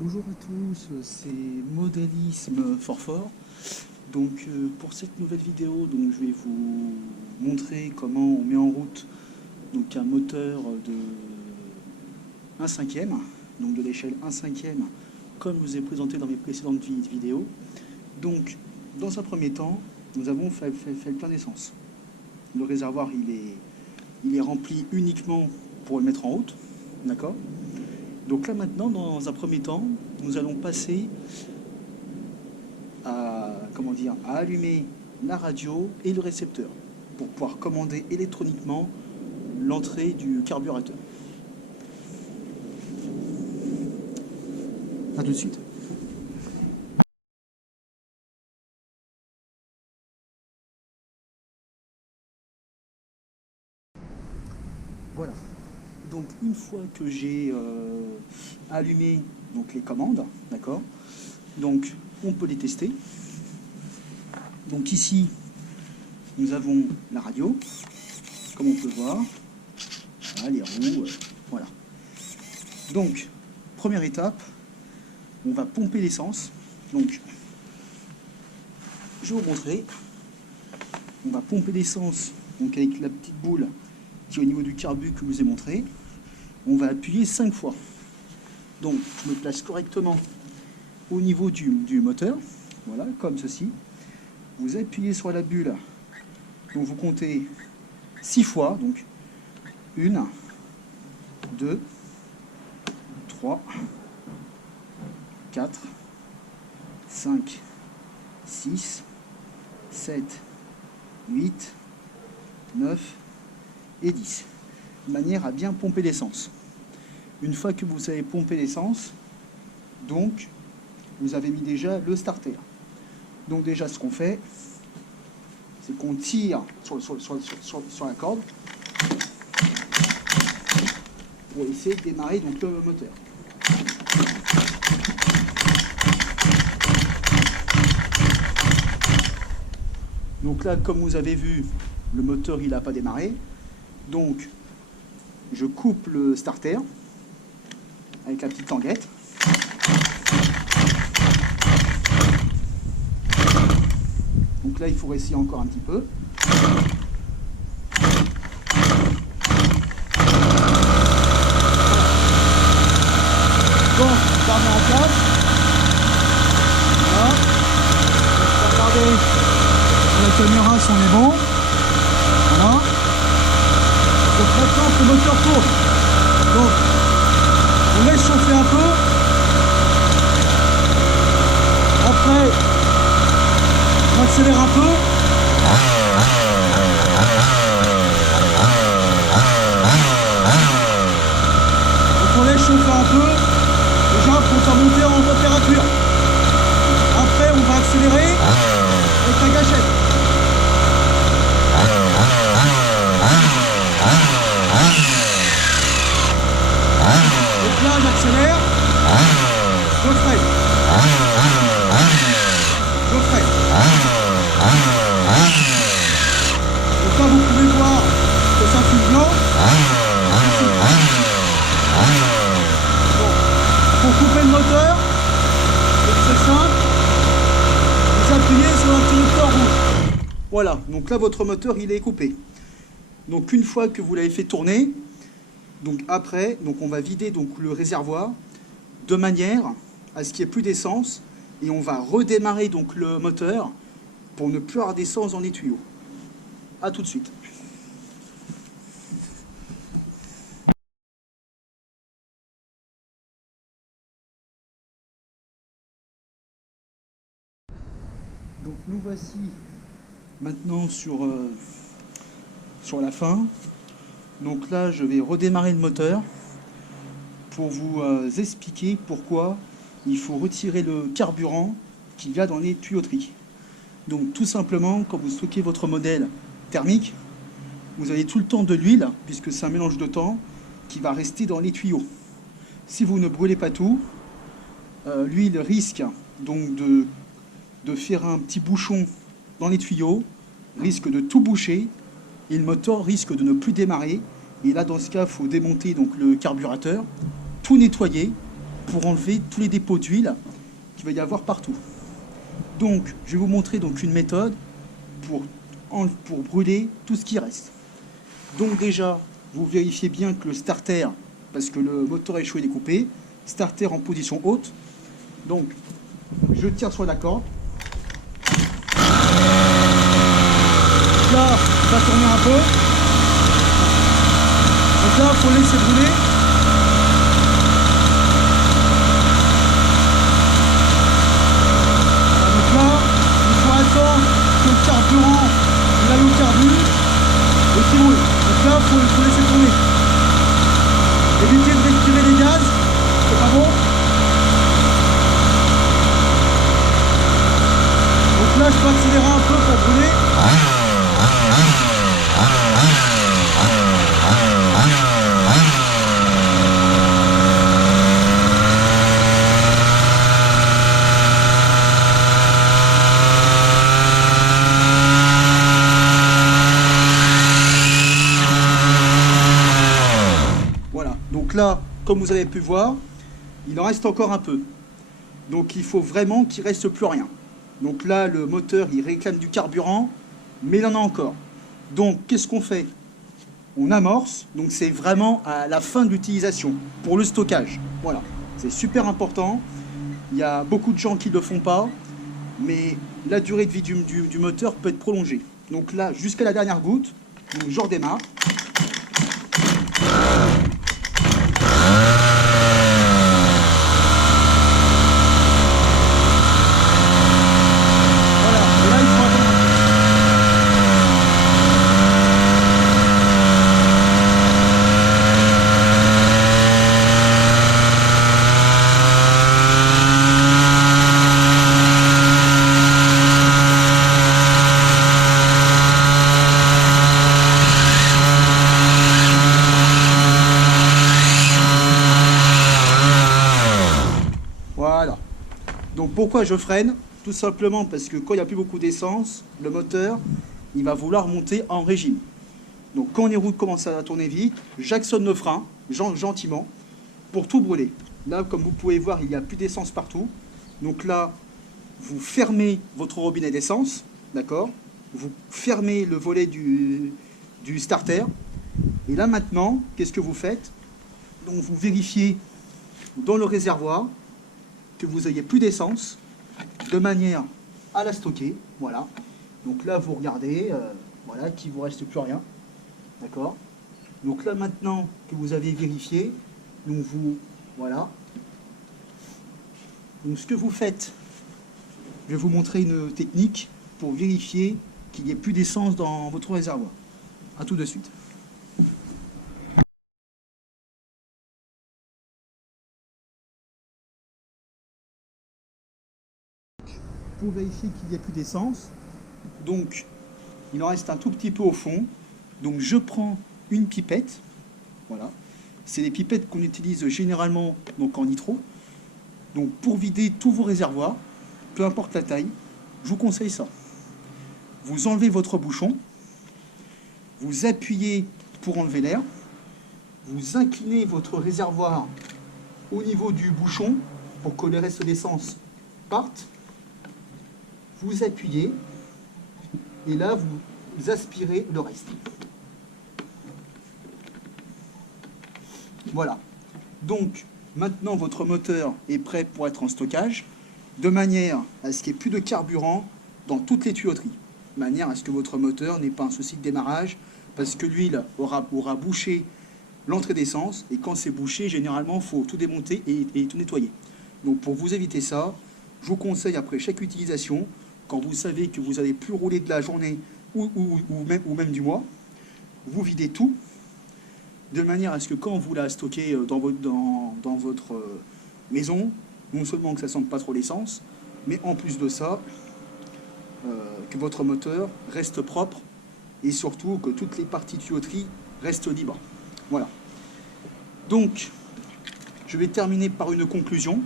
Bonjour à tous, c'est Modélisme Fort. Donc pour cette nouvelle vidéo, donc, je vais vous montrer comment on met en route donc, un moteur de 1/5, donc de l'échelle 1/5, comme je vous ai présenté dans mes précédentes vidéos. Donc dans un premier temps, nous avons fait le plein d'essence. Le réservoir il est rempli uniquement pour le mettre en route, d'accord ? Donc là maintenant, dans un premier temps, nous allons passer à allumer la radio et le récepteur pour pouvoir commander électroniquement l'entrée du carburateur. A tout de suite. Voilà. Donc une fois que j'ai allumé donc, les commandes, d'accord, donc on peut les tester. Donc ici, nous avons la radio, comme on peut voir, voilà, les roues, voilà. Donc, première étape, on va pomper l'essence. Donc, je vais vous montrer. On va pomper l'essence donc avec la petite boule qui est au niveau du carbu que je vous ai montré. On va appuyer 5 fois. Donc, je me place correctement au niveau du moteur, voilà, comme ceci. Vous appuyez sur la bulle, donc vous comptez 6 fois, donc 1, 2, 3, 4, 5, 6, 7, 8, 9 et 10, de manière à bien pomper l'essence. Une fois que vous avez pompé l'essence, donc vous avez mis déjà le starter. Donc déjà ce qu'on fait, c'est qu'on tire sur la corde pour essayer de démarrer donc, le moteur. Donc là, comme vous avez vu, le moteur il n'a pas démarré. Donc je coupe le starter avec la petite languette. Donc là, il faut essayer encore un petit peu. Donc, ça met en place. Voilà. Regardez sur la caméra si on est bon. Voilà. Donc maintenant que le moteur tourne. Donc, on laisse chauffer un peu. Après, on accélère un peu. Donc on laisse chauffer un peu, déjà pour faire monter en température. Après on va accélérer avec la gâchette. Donc là j'accélère, je freine. Je freine. Donc là vous pouvez voir que ça fume blanc. Bon. Pour couper le moteur, c'est très simple, vous appuyez sur l'interrupteur rouge. Voilà, donc là votre moteur il est coupé. Donc une fois que vous l'avez fait tourner, donc après, donc on va vider donc le réservoir de manière à ce qu'il n'y ait plus d'essence et on va redémarrer donc le moteur pour ne plus avoir d'essence dans les tuyaux. A tout de suite. Donc nous voici maintenant sur la fin. Donc là je vais redémarrer le moteur pour vous expliquer pourquoi il faut retirer le carburant qu'il y a dans les tuyauteries. Donc tout simplement, quand vous stockez votre modèle thermique, vous avez tout le temps de l'huile, puisque c'est un mélange de temps qui va rester dans les tuyaux. Si vous ne brûlez pas tout, l'huile risque donc de faire un petit bouchon dans les tuyaux, risque de tout boucher, et le moteur risque de ne plus démarrer. Et là, dans ce cas, il faut démonter donc, le carburateur, tout nettoyer, pour enlever tous les dépôts d'huile qu'il va y avoir partout. Donc, je vais vous montrer donc une méthode pour brûler tout ce qui reste. Donc déjà, vous vérifiez bien que le starter, parce que le moteur à échoué est coupé, starter en position haute. Donc, je tire sur la corde. Là, ça va tourner un peu. Donc là, il faut laisser brûler. Donc là, il faut attendre que le carburant aille au carbu et qu'il roule. Donc là, il faut laisser tourner. Évitez de respirer les gaz, c'est pas bon. Donc là, je peux accélérer un peu pour brûler. Voilà, donc là, comme vous avez pu voir, il en reste encore un peu. Donc il faut vraiment qu'il ne reste plus rien. Donc là, le moteur, il réclame du carburant, mais il en a encore. Donc qu'est-ce qu'on fait? On amorce, donc c'est vraiment à la fin de l'utilisation, pour le stockage. Voilà, c'est super important. Il y a beaucoup de gens qui ne le font pas, mais la durée de vie du moteur peut être prolongée. Donc là, jusqu'à la dernière goutte, donc je redémarre. Voilà. Donc pourquoi je freine? Tout simplement parce que quand il n'y a plus beaucoup d'essence, le moteur, il va vouloir monter en régime. Donc quand les roues commencent à tourner vite, j'actionne le frein, gentiment, pour tout brûler. Là, comme vous pouvez voir, il n'y a plus d'essence partout. Donc là, vous fermez votre robinet d'essence, d'accord? Vous fermez le volet du starter. Et là maintenant, qu'est-ce que vous faites? Donc vous vérifiez dans le réservoir que vous n'ayez plus d'essence, de manière à la stocker, voilà. Donc là, vous regardez, voilà, qu'il ne vous reste plus rien, d'accord. Donc là, maintenant que vous avez vérifié, donc voilà. Donc ce que vous faites, je vais vous montrer une technique pour vérifier qu'il n'y ait plus d'essence dans votre réservoir. À tout de suite. Pour vérifier qu'il n'y a plus d'essence, donc il en reste un tout petit peu au fond, donc je prends une pipette, voilà, c'est les pipettes qu'on utilise généralement donc en nitro, donc pour vider tous vos réservoirs, peu importe la taille, je vous conseille ça. Vous enlevez votre bouchon, vous appuyez pour enlever l'air, vous inclinez votre réservoir au niveau du bouchon pour que le reste d'essence parte, vous appuyez et là vous aspirez le reste. Voilà. Donc maintenant votre moteur est prêt pour être en stockage, de manière à ce qu'il n'y ait plus de carburant dans toutes les tuyauteries, de manière à ce que votre moteur n'ait pas un souci de démarrage, parce que l'huile aura bouché l'entrée d'essence, et quand c'est bouché, généralement, il faut tout démonter et tout nettoyer. Donc pour vous éviter ça, je vous conseille après chaque utilisation, quand vous savez que vous n'allez plus rouler de la journée ou même du mois, vous videz tout, de manière à ce que quand vous la stockez dans votre maison, non seulement que ça ne sente pas trop l'essence, mais en plus de ça, que votre moteur reste propre et surtout que toutes les parties tuyauterie restent libres. Voilà. Donc, je vais terminer par une conclusion.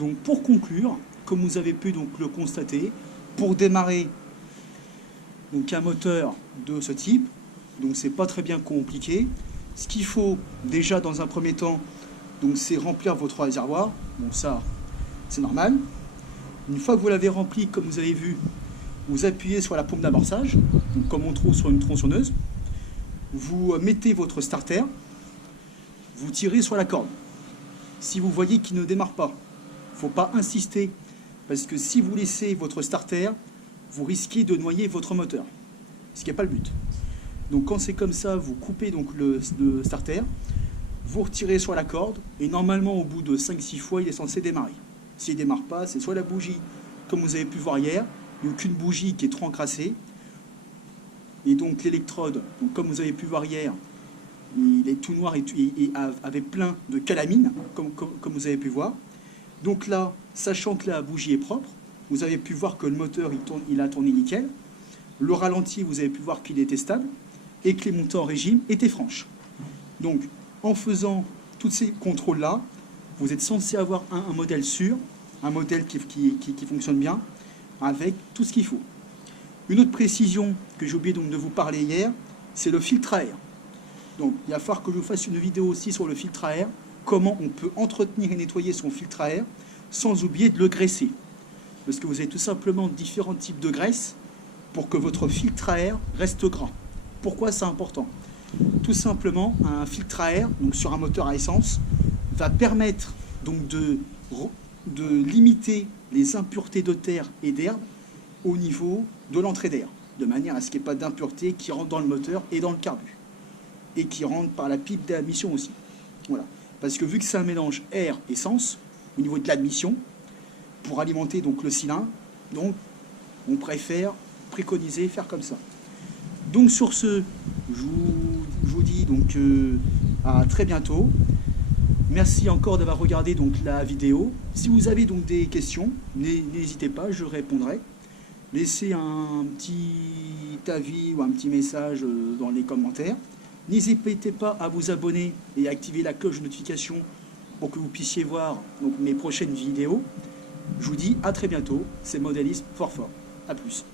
Donc pour conclure, comme vous avez pu donc le constater, pour démarrer donc un moteur de ce type, donc c'est pas très bien compliqué. Ce qu'il faut déjà dans un premier temps, donc c'est remplir votre réservoir. Bon ça, c'est normal. Une fois que vous l'avez rempli, comme vous avez vu, vous appuyez sur la pompe d'amorçage, donc comme on trouve sur une tronçonneuse. Vous mettez votre starter, vous tirez sur la corde. Si vous voyez qu'il ne démarre pas, il ne faut pas insister, parce que si vous laissez votre starter, vous risquez de noyer votre moteur, ce qui n'est pas le but. Donc quand c'est comme ça, vous coupez donc le starter, vous retirez sur la corde, et normalement au bout de 5-6 fois, il est censé démarrer. S'il ne démarre pas, c'est soit la bougie, comme vous avez pu voir hier, il n'y a aucune bougie qui est trop encrassée, et donc l'électrode, comme vous avez pu voir hier, il est tout noir et avait plein de calamine, comme vous avez pu voir. Donc là, sachant que la bougie est propre, vous avez pu voir que le moteur il a tourné nickel. Le ralenti, vous avez pu voir qu'il était stable et que les montées en régime étaient franches. Donc, en faisant tous ces contrôles-là, vous êtes censé avoir un modèle sûr, un modèle qui fonctionne bien, avec tout ce qu'il faut. Une autre précision que j'ai oublié donc de vous parler hier, c'est le filtre à air. Donc, il va falloir que je vous fasse une vidéo aussi sur le filtre à air, comment on peut entretenir et nettoyer son filtre à air sans oublier de le graisser. Parce que vous avez tout simplement différents types de graisse pour que votre filtre à air reste gras. Pourquoi c'est important? Tout simplement, un filtre à air, donc sur un moteur à essence, va permettre donc de limiter les impuretés de terre et d'herbe au niveau de l'entrée d'air, de manière à ce qu'il n'y ait pas d'impuretés qui rentrent dans le moteur et dans le carbu, et qui rentrent par la pipe d'admission aussi. Voilà. Parce que vu que c'est un mélange air-essence, au niveau de l'admission, pour alimenter donc le cylindre, donc on préfère préconiser faire comme ça. Donc sur ce, je vous dis donc à très bientôt. Merci encore d'avoir regardé donc la vidéo. Si vous avez donc des questions, n'hésitez pas, je répondrai. Laissez un petit avis ou un petit message dans les commentaires. N'hésitez pas à vous abonner et à activer la cloche de notification pour que vous puissiez voir donc, mes prochaines vidéos. Je vous dis à très bientôt. C'est Modélisme Fort Fort. A plus.